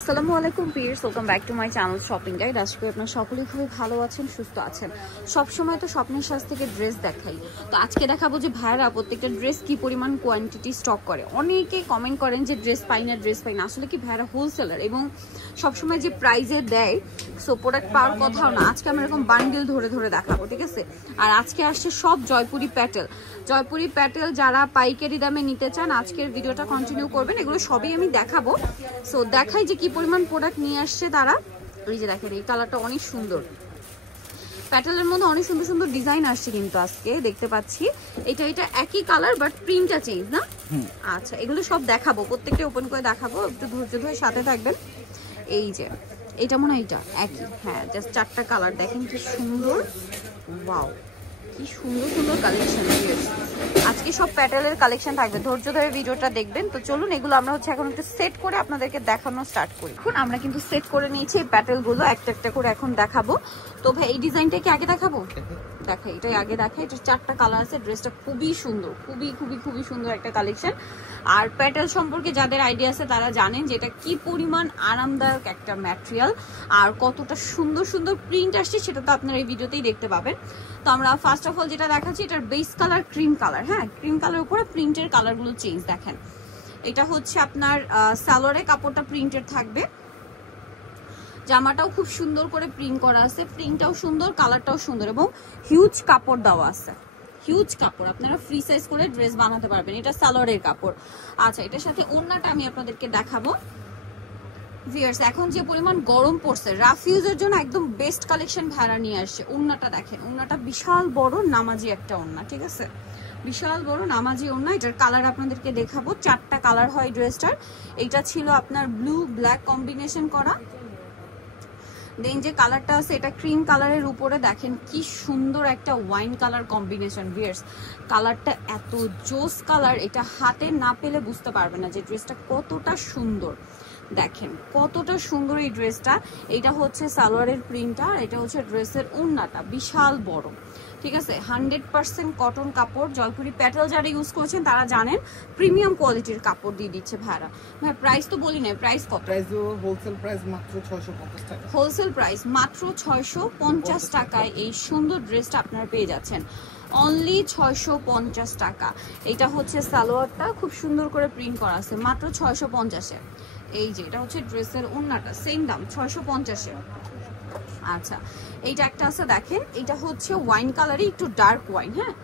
আসসালামু আলাইকুম peers, welcome back to my channel shopping guide. আশা করি আপনারা সকলেই খুবই ভালো আছেন, সুস্থ আছেন। সবসময় তো স্বপ্নের সাজ থেকে ড্রেস দেখাই, তো আজকে দেখাবো যে ভাইরা প্রত্যেকটা ড্রেস কি পরিমাণ কোয়ান্টিটি স্টক করে। অনেকেই কমেন্ট করেন যে ড্রেস পাই না। আসলে কি ভাইরা হোলসেলার এবং সবসময় যে প্রাইজে দেয়, সো প্রোডাক্ট পাওয়ার কথাও না। আজকে আমি এরকম বান্ডিল ধরে ধরে দেখাবো, ঠিক আছে। আর আজকে আসছে সব জয়পুরি প্যাটেল যারা পাইকারি দামে নিতে চান আজকের ভিডিওটা কন্টিনিউ করবেন। এগুলো সবই আমি দেখাবো। সো দেখাই যে কি পরিমাণ প্রোডাক্ট নিয়ে আসছে তারা। এই যে দেখেন, এই কালারটা অনেক সুন্দর, প্যাটেলের মধ্যে অনেক সুন্দর সুন্দর ডিজাইন আসছে কিন্তু আজকে দেখতে পাচ্ছি। এটা একই কালার বাট প্রিন্টটা চেঞ্জ না। আচ্ছা, এগুলো সব দেখাবো, প্রত্যেকটা ওপেন করে দেখাবো, একটু ধৈর্য ধরে সাথে থাকবেন। এই যে এটা মনে হয় এটা একই, হ্যাঁ, জাস্ট চারটা কালার দেখেন কি সুন্দর। ওয়াও, কি সুন্দর সুন্দর কালেকশন দিয়েছে আজকে। সব প্যাটেলের কালেকশন থাকবে, ধৈর্য ধরে ভিডিওটা দেখবেন। তো চলুন এগুলো আমরা এখন একটু সেট করে আপনাদেরকে দেখানো স্টার্ট করি। এখন আমরা কিন্তু সেট করে নিয়েছি এই প্যাটেলগুলো, একটা একটা করে এখন দেখাবো। তো ভাই এই ডিজাইনটা কি আগে দেখাবো? দেখাই, এটাই আগে দেখাই। এটা চারটা কালার আছে, ড্রেসটা খুবই সুন্দর, খুবই সুন্দর একটা কালেকশন। আর প্যাটেল সম্পর্কে যাদের আইডিয়া আছে তারা জানেন যে এটা কি পরিমাণ আরামদায়ক একটা ম্যাটেরিয়াল আর কতটা সুন্দর সুন্দর প্রিন্ট আসছে, সেটা তো আপনারা এই ভিডিওতেই দেখতে পাবেন। তো আমরা ফার্স্ট অফ অল যেটা দেখাচ্ছি, এটার বেস কালার ক্রিম কালার। হ্যাঁ, ক্রিম কালার উপরে প্রিন্টের কালারগুলো চেঞ্জ দেখেন। এটা হচ্ছে আপনার সালোয়ারের কাপড়টা প্রিন্টের থাকবে, জামাটাও খুব সুন্দর করে প্রিন্ট করা আছে, প্রিন্টটাও সুন্দর, কালারটাও সুন্দর এবং হিউজ কাপড় দেওয়া আছে। হিউজ কাপড়, আপনারা ফ্রি সাইজ করে ড্রেস বানাতে পারবেন। এটা সালোয়ারের কাপড়। আচ্ছা, এটার সাথে ওড়নাটা আমি আপনাদেরকে দেখাবো। ভিউয়ার্স, এখন যে পরিমাণ গরম পড়ছে, রাফ ইউজের জন্য একদম বেস্ট কালেকশন ভাড়া নিয়ে আসছে। ওড়নাটা দেখেন, ওড়নাটা বিশাল বড় নামাজি একটা ওড়না, ঠিক আছে, বিশাল বড় নামাজি ওড়না। এটার কালার আপনাদেরকে দেখাবো, চারটা কালার হয় ড্রেসটার। এটা ছিল আপনার ব্লু ব্ল্যাক কম্বিনেশন করা। দেন যে কালারটা আছে এটা ক্রিম কালারের উপরে দেখেন কি সুন্দর একটা ওয়াইন কালার কম্বিনেশন। ভিউয়ার্স, কালারটা এত জোস কালার, এটা হাতে না পেলে বুঝতে পারবে না যে ড্রেসটা কতটা সুন্দর। দেখেন কতটা সুন্দর এই ড্রেসটা। এটা হচ্ছে সালোয়ারের প্রিন্টটা, এটা হচ্ছে ড্রেসের ওড়নাটা বিশাল বড়, ঠিক আছে। 100% কটন কাপড়। জয়পুরি প্যাটেল যারা ইউজ করছেন তারা জানেন প্রিমিয়াম কোয়ালিটির কাপড় দিয়ে দিচ্ছে ভাড়া। ভাই প্রাইস তো বলি না, প্রাইস কত? প্রাইস হোলসেল প্রাইস মাত্র 650 টাকা। হোলসেল প্রাইস মাত্র 650 টাকায় এই সুন্দর ড্রেসটা আপনারা পেয়ে যাচ্ছেন, অনলি 650 টাকা। এটা হচ্ছে সালোয়ারটা খুব সুন্দর করে প্রিন্ট করা আছে, মাত্র 650-এ। এই যে এটা হচ্ছে ড্রেসের ওড়নাটা, সেম দাম 650-এ। আচ্ছা, এইটা একটা আছে দেখেন, এটা হচ্ছে ওয়াইন কালারই, একটু ডার্ক ওয়াইন, হ্যাঁ,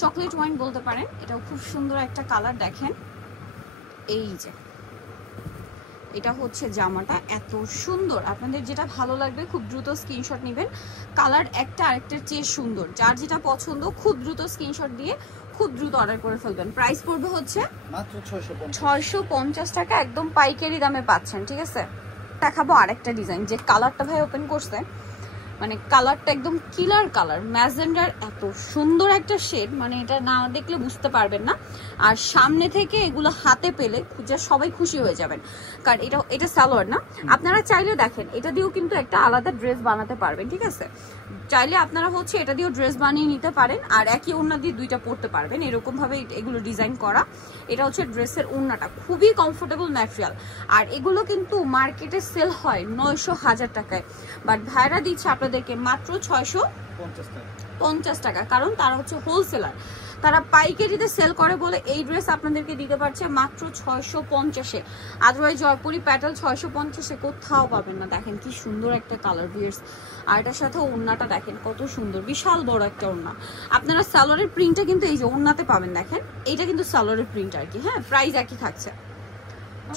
চকলেট ওয়াইন বলতে পারেন। এটাও খুব সুন্দর একটা কালার দেখেন। এই যে এটা হচ্ছে জামাটা, এত সুন্দর। আপনাদের যেটা ভালো লাগবে খুব দ্রুত স্ক্রিনশট নেবেন। কালার একটা আরেকটার চেয়ে সুন্দর, যার যেটা পছন্দ খুব দ্রুত স্ক্রিনশট দিয়ে খুব দ্রুত অর্ডার করে ফেলবেন। প্রাইস পড়বে হচ্ছে মাত্র 650 টাকা, একদম পাইকারি দামে পাচ্ছেন, ঠিক আছে। দেখাবো আরেকটা ডিজাইন, যে কালারটা ভাই ওপেন করছে, মানে কালারটা একদম কিলার কালার, ম্যাজেন্ডার এত সুন্দর একটা শেড, মানে এটা না দেখলে বুঝতে পারবেন না। আর সামনে থেকে এগুলো হাতে পেলে সবাই খুশি হয়ে যাবেন, কারণ এটা সালোয়ার না। আপনারা চাইলে দেখেন এটা দিয়েও কিন্তু একটা আলাদা ড্রেস বানাতে পারবেন, ঠিক আছে। চাইলে আপনারা হচ্ছে এটা দিয়েও ড্রেস বানিয়ে নিতে পারেন, আর একই ওড়না দিয়ে দুইটা পরতে পারবেন, এরকম ভাবে এগুলো ডিজাইন করা। এটা হচ্ছে ড্রেসের ওড়নাটা, খুবই কমফোর্টেবল ম্যাটেরিয়াল। আর এগুলো কিন্তু মার্কেটে সেল হয় 900-1000 টাকায়, বাট ভাইরা দিচ্ছে আপনাদেরকে মাত্র 650 টাকা, কারণ তারা হচ্ছে হোলসেলার, তারা পাইকারিতে সেল করে বলে এই ড্রেস আপনাদেরকে দিতে পারছে মাত্র 650-এ। আদারওয়াইজ জয়পুরি প্যাটেল 650-এ কোথাও পাবেন না। দেখেন কি সুন্দর একটা কালার ভিউয়ার্স, আর এটার সাথে ওড়নাটা দেখেন কত সুন্দর, বিশাল বড় একটা ওড়না। আপনারা সালোয়ারের প্রিন্টটা কিন্তু এই যে ওড়নাতে পাবেন, দেখেন এইটা কিন্তু সালোয়ারের প্রিন্ট আর কি, হ্যাঁ, প্রাইস একই থাকছে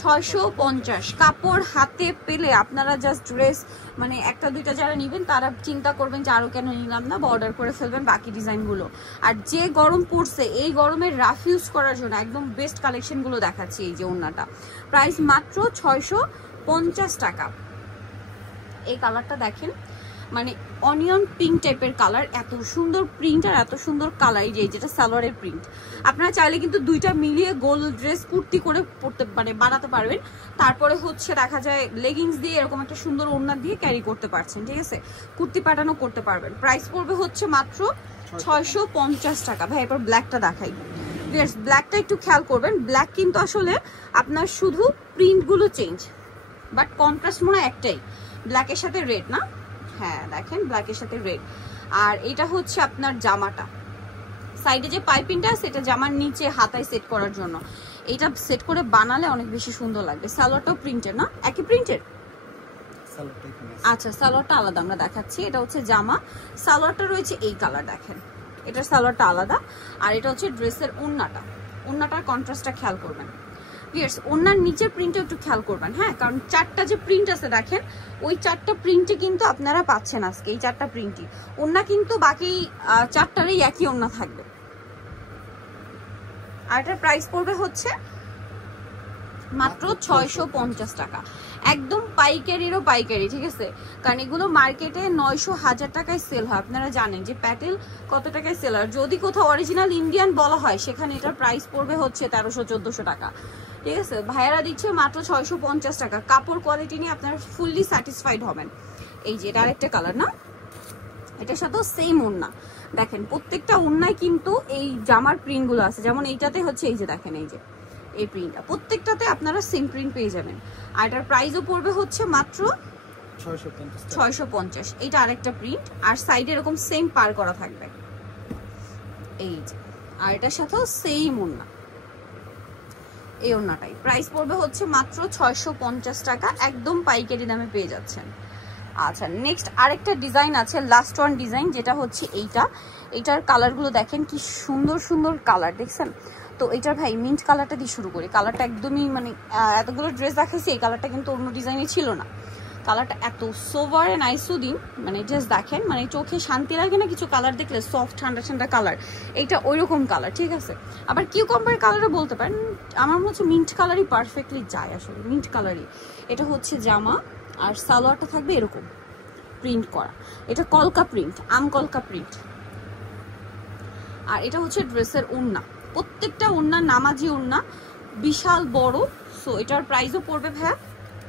650। কাপড় হাতে পেলে আপনারা জাস্ট ড্রেস, মানে একটা দুইটা যারা নেবেন তারা চিন্তা করবেন যে আরো কেন নিলাম না, বা অর্ডার করে ফেলবেন বাকি ডিজাইনগুলো। আর যে গরম পড়ছে, এই গরমের রাফ ইউজ করার জন্য একদম বেস্ট কালেকশনগুলো দেখাচ্ছি। এই যে ওড়নাটা, প্রাইস মাত্র 650 টাকা। এই কালারটা দেখেন, মানে অনিয়ন পিঙ্ক টাইপের কালার, এত সুন্দর প্রিন্ট আর এত সুন্দর কালার। এই যে যেটা সালোয়ারের প্রিন্ট, আপনারা চাইলে কিন্তু দুইটা মিলিয়ে গোল ড্রেস কুর্তি করে পড়তে, মানে বানাতে পারবেন। তারপরে হচ্ছে দেখা যায় লেগিংস দিয়ে এরকম একটা সুন্দর ওড়না দিয়ে ক্যারি করতে পারছেন, ঠিক আছে, কুর্তি প্যাটার্নও করতে পারবেন। প্রাইস পড়বে হচ্ছে মাত্র 650 টাকা। ভাই এবার ব্ল্যাকটা দেখাই। ব্ল্যাকটা একটু খেয়াল করবেন, ব্ল্যাক কিন্তু আসলে আপনার শুধু প্রিন্টগুলো চেঞ্জ, বাট কন্ট্রাস্ট মনে হয় একটাই, ব্ল্যাকের সাথে রেড না? হ্যাঁ দেখেন ব্ল্যাকের সাথে রেড। আর এটা হচ্ছে আপনার জামাটা, সাইডে যে পাইপিংটা আছে এটা জামার নিচে হাতায় সেট করার জন্য, এটা সেট করে বানালে অনেক বেশি সুন্দর লাগবে। সালোয়ারটাও প্রিন্টের না? একই প্রিন্টের? আচ্ছা সালোয়ারটা আলাদা আমরা দেখাচ্ছি। এটা হচ্ছে জামা, সালোয়ারটা রয়েছে এই কালার দেখেন, এটার সালোয়ারটা আলাদা। আর এটা হচ্ছে ড্রেসের ওড়নাটা, ওড়নাটার কন্ট্রাস্টটা খেয়াল করবেন ভিউয়ার্স, ওড়নার নিচের প্রিন্টটা একটু খেয়াল করবেন। হ্যাঁ, কারণ চারটা যে প্রিন্ট আছে দেখেন, ওই চারটা প্রিন্টে কিন্তু আপনারা পাচ্ছেন আজকে এই চারটা প্রিন্টই। ওড়না কিন্তু বাকি চারটারই একই ওড়না থাকবে। আর এটার প্রাইস পড়বে হচ্ছে মাত্র 650 টাকা, একদম পাইকারিরও পাইকারি, ঠিক আছে? কারণ এগুলো মার্কেটে 900-1000 টাকায় সেল হয়। আপনারা জানেন যে প্যাটেল কত টাকায় সেল হয়। যদি কোথাও অরিজিনাল ইন্ডিয়ান বলা হয় সেখানে এটার প্রাইস পড়বে হচ্ছে 1300-1400 টাকা, ঠিক আছে? ভাইয়ারা দিচ্ছে মাত্র 650 টাকা। কাপড় কোয়ালিটি নিয়ে আপনারা ফুললি স্যাটিসফাইড হবেন। এই যে এটা আরেকটা কালার না, এটার সাথেও সেম ওড়না দেখেন, প্রত্যেকটা ওড়নায় কিন্তু এই জামার প্রিন্টগুলো আছে। যেমন এইটাতে হচ্ছে এই যে দেখেন এই যে এই প্রিন্টটা, প্রত্যেকটাতে আপনারা সেম প্রিন্ট পেয়ে যাবেন। আর এটার প্রাইসও পড়বে হচ্ছে মাত্র 650। এইটা আরেকটা প্রিন্ট, আর সাইডে এরকম সেম পার করা থাকবে এই যে। আর এটার সাথেও সেম ওড়না, এই ওড়নাটাই প্রাইস পড়বে হচ্ছে মাত্র 650 টাকা, একদম পাইকারি দামে পেয়ে যাচ্ছেন। আচ্ছা নেক্সট আরেকটা ডিজাইন আছে, লাস্ট ওয়ান ডিজাইন, যেটা হচ্ছে এইটা। এইটার কালারগুলো দেখেন কি সুন্দর সুন্দর কালার, দেখছেন তো? এটার ভাই মিন্ট কালারটা দিয়ে শুরু করি। কালারটা একদমই মানে এতগুলো ড্রেস দেখাইছি, এই কালারটা কিন্তু অন্য ডিজাইনে ছিল না। কালারটা এত সোভার এন্ড আইসুদিন, মানে জাস্ট দেখেন, মানে চোখে শান্তি লাগে না কিছু কালার দেখলে, সফট ঠান্ডা ঠান্ডা কালার। এইটা ওইরকম কালার, ঠিক আছে? আবার কিউকাম্বার কালারও বলতে পারেন, আমার মনে হচ্ছে মিন্ট কালারই পারফেক্টলি যায়, আসলে মিন্ট কালারই। এটা হচ্ছে জামা, আর সালোয়ারটা থাকবে এরকম প্রিন্ট করা, এটা কলকা প্রিন্ট, আম কলকা প্রিন্ট। আর এটা হচ্ছে ড্রেসের ওড়না, প্রত্যেকটা ওড়না নামাজি ওড়না, বিশাল বড়। সো এটার প্রাইসও পড়বে ভাইয়া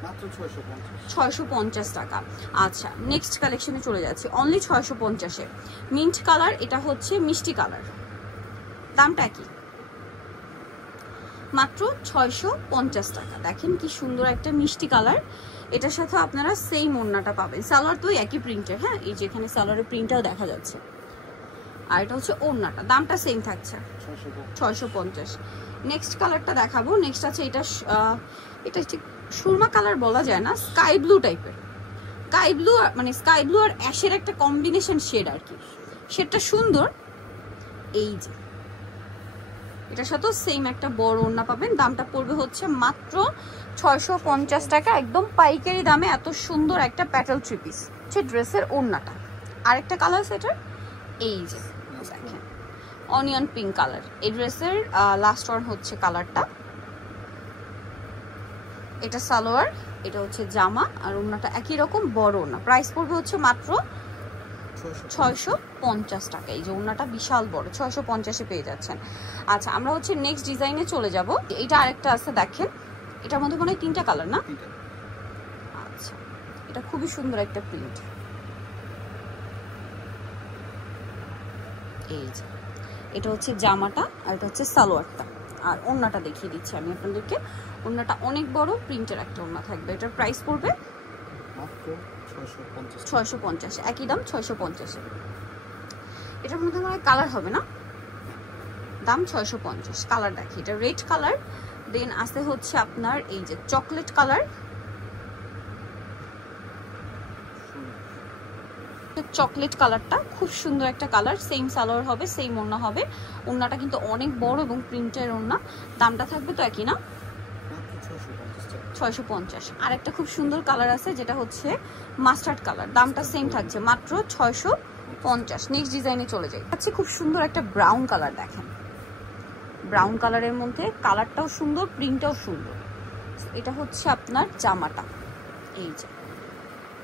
মাত্র 650 টাকা। আচ্ছা নেক্সট কালেকশনে চলে যাচ্ছে, অনলি 650-এ মিন্ট কালার। এটা হচ্ছে মিষ্টি কালার, দামটা কি? মাত্র 650 টাকা। দেখেন কি সুন্দর একটা মিষ্টি কালার, এটার সাথে আপনারা সেম ওড়নাটা পাবেন। সালোয়ার তো একই প্রিন্টের, হ্যাঁ এই যে এখানে সালোয়ারের প্রিন্টটাও দেখা যাচ্ছে। আর এটা হচ্ছে ওড়নাটা, দামটা সেম থাকছে 650। নেক্সট কালারটা দেখাবো, নেক্সট আছে এটা, এটা ঠিক সুরমা কালার বলা যায় না, স্কাই ব্লু টাইপের, স্কাই ব্লু, মানে স্কাই ব্লু আর অ্যাশের একটা কম্বিনেশন শেড আর কি, শেডটা সুন্দর। এই যে এটার সাথেও সেম একটা বড় ওড়না পাবেন, দামটা পড়বে হচ্ছে মাত্র 650 টাকা, একদম পাইকারি দামে এত সুন্দর একটা প্যাটেল থ্রি পিস। হচ্ছে ড্রেসের ওড়নাটা, আরেকটা কালার সেটার এই যে দেখেন অনিয়ন পিঙ্ক কালার। এই ড্রেসের লাস্ট ওয়ান হচ্ছে কালারটা, এটা সালোয়ার, এটা হচ্ছে জামা, আর ওড়নাটা একই রকম বড় ওড়না। প্রাইস পড়বে হচ্ছে মাত্র 650 টাকা। এই যে ওড়নাটা বিশাল বড়, 650-এ পেয়ে যাচ্ছেন। আচ্ছা আমরা হচ্ছে নেক্সট ডিজাইনে চলে যাব। এটা আরেকটা আছে দেখেন, এটার মধ্যে মনে হয় 3টা কালার না? আচ্ছা এটা খুবই সুন্দর একটা প্রিন্ট। এই যে এটা হচ্ছে জামাটা, আর এটা হচ্ছে সালোয়ারটা। আর ওড়নাটা দেখিয়ে দিচ্ছি আমি আপনাদেরকে, ওড়নাটা অনেক বড় প্রিন্টের একটা ওড়না থাকবে। এটার প্রাইস পড়বে মাত্র 650, একই দাম 650-এ। এটার মধ্যে আমার কালার হবে না, দাম 650। কালার দেখি, এটা রেড কালার, দেন আছে হচ্ছে আপনার এই যে চকলেট কালার, চকলেট কালারটা খুব সুন্দর একটা কালার, সেম সালোয়ার হবে, সেম ওড়না হবে। ওড়নাটা কিন্তু অনেক বড় এবং প্রিন্টের ওড়না, দামটা থাকবে তো একই না? 650। আর একটা খুব সুন্দর কালার আছে যেটা হচ্ছে মাস্টার্ড কালার, দামটা সেম থাকছে মাত্র 650। নেক্সট ডিজাইনে চলে যাই। আচ্ছা খুব সুন্দর একটা ব্রাউন কালার দেখেন, ব্রাউন কালারের মধ্যে কালারটাও সুন্দর, প্রিন্টটাও সুন্দর। এটা হচ্ছে আপনার জামাটা, এই যে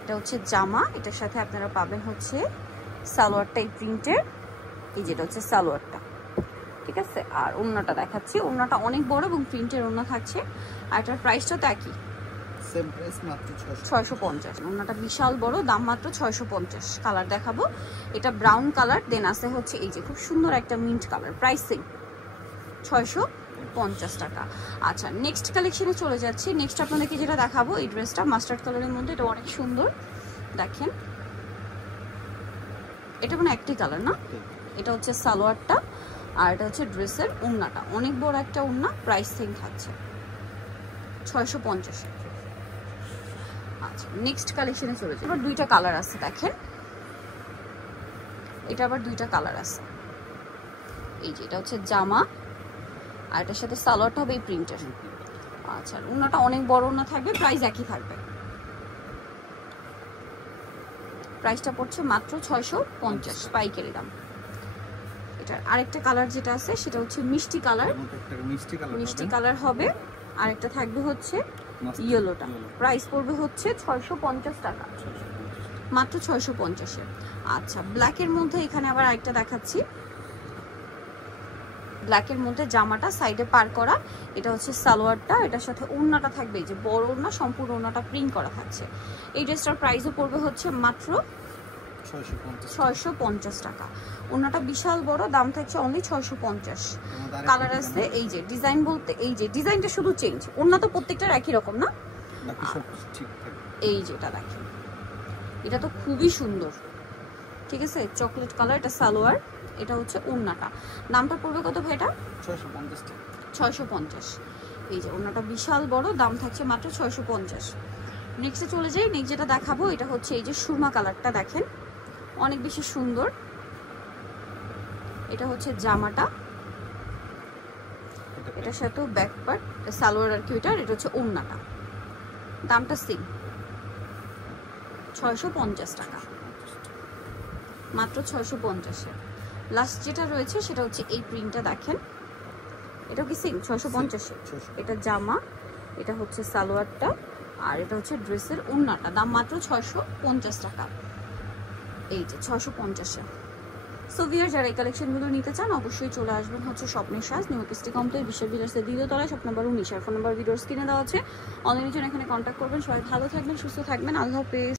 এটা হচ্ছে জামা, এটার সাথে আপনারা পাবেন হচ্ছে সালোয়ারটা এই প্রিন্টের, এই যেটা হচ্ছে সালোয়ারটা, ঠিক আছে? আর ওড়নাটা দেখাচ্ছি, ওড়নাটা অনেক বড় এবং প্রিন্টের ওড়না থাকছে। আর এটার প্রাইসটা তো একই, সেম প্রাইস মাত্র 650। ওড়নাটা বিশাল বড়, দাম মাত্র 650। কালার দেখাবো, এটা ব্রাউন কালার, দেন আছে হচ্ছে এই যে খুব সুন্দর একটা মিন্ট কালার, প্রাইস সেম 650। 650 টাকা। আচ্ছা নেক্সট কালেকশনে চলে যাচ্ছি। নেক্সট আপনাদেরকে যেটা দেখাবো এই ড্রেসটা মাস্টার্ড কালারের মধ্যে, এটা অনেক সুন্দর দেখেন, এটা মানে একটি কালার না, এটা হচ্ছে সালোয়ারটা আর এটা হচ্ছে ড্রেসের ওড়নাটা, অনেক বড় একটা ওড়না, প্রাইস সেম থাকছে 650। আচ্ছা নেক্সট কালেকশনে চলে যাই। এবার দুইটা কালার আছে দেখেন, এটা আবার দুইটা কালার আছে, এই যে এটা হচ্ছে জামা আর এটার সাথে সালোয়ারটা হবে এই প্রিন্টের। আচ্ছা ওড়নাটা অনেক বড় ওড়না থাকবে, প্রাইস একই থাকবে, প্রাইসটা পড়ছে মাত্র 650 পাইকারি দাম। এটার আরেকটা কালার যেটা আছে সেটা হচ্ছে মিষ্টি কালার, মিষ্টি কালার হবে, আরেকটা থাকবে হচ্ছে ইয়েলোটা, প্রাইস পড়বে হচ্ছে 650 টাকা, মাত্র 650-এ। আচ্ছা ব্ল্যাকের মধ্যে এখানে আবার আরেকটা দেখাচ্ছি, ব্ল্যাকের মধ্যে জামাটা সাইডে পার করা, এটা হচ্ছে সালোয়ারটা, এটার সাথে ওড়নাটা থাকবে এই যে বড় ওড়না, সম্পূর্ণ ওড়নাটা প্রিন্ট করা থাকছে। এই ড্রেসটার প্রাইসও পড়বে হচ্ছে মাত্র 650 টাকা। ওড়নাটা বিশাল বড়, দাম থাকছে অনলি 650। কালার আছে এই যে ডিজাইন বলতে এই যে ডিজাইনটা শুধু চেঞ্জ, ওড়না তো প্রত্যেকটার একই রকম না, এই যেটা দেখেন এটা তো খুবই সুন্দর, ঠিক আছে চকলেট কালার, এটা সালোয়ার, এটা হচ্ছে ওড়নাটা। দামটা পড়বে কত ভাই এটা? 650। এই যে ওড়নাটা বিশাল বড়, দাম থাকছে মাত্র 650। নেক্সটে চলে যাই। নেক্সট যেটা দেখাবো এটা হচ্ছে এই যে সুরমা কালারটা, দেখেন অনেক বেশি সুন্দর, এটা হচ্ছে জামাটা, এটার সাথে ব্যাক পার্ট সালোয়ার আর কি, এটা হচ্ছে ওড়নাটা, দামটা সেম 650 টাকা, মাত্র 650-এ। লাস্ট যেটা রয়েছে সেটা হচ্ছে এই প্রিন্টটা দেখেন, এটা কি সেম 650-এ, এটা জামা, এটা হচ্ছে সালোয়ারটা আর এটা হচ্ছে ড্রেসের ওড়নাটা, দাম মাত্র 650 টাকা, এই যে 650-এ। সো ভিউয়ার যারা এই কালেকশনগুলো নিতে চান অবশ্যই চলে আসবেন হচ্ছে স্বপ্নের সাজ, নিউ কিস্টি কমপ্লেক্স, বিশ্ব বিলাসের দ্বিতীয় তলায়, শপ নাম্বার 19, আর ফোন নাম্বার ভিডিওর স্ক্রিনে দেওয়া আছে, অনলাইনের জন্য এখানে কন্ট্যাক্ট করবেন। সবাই ভালো থাকবেন, সুস্থ থাকবেন, আল্লাহ হাফেজ।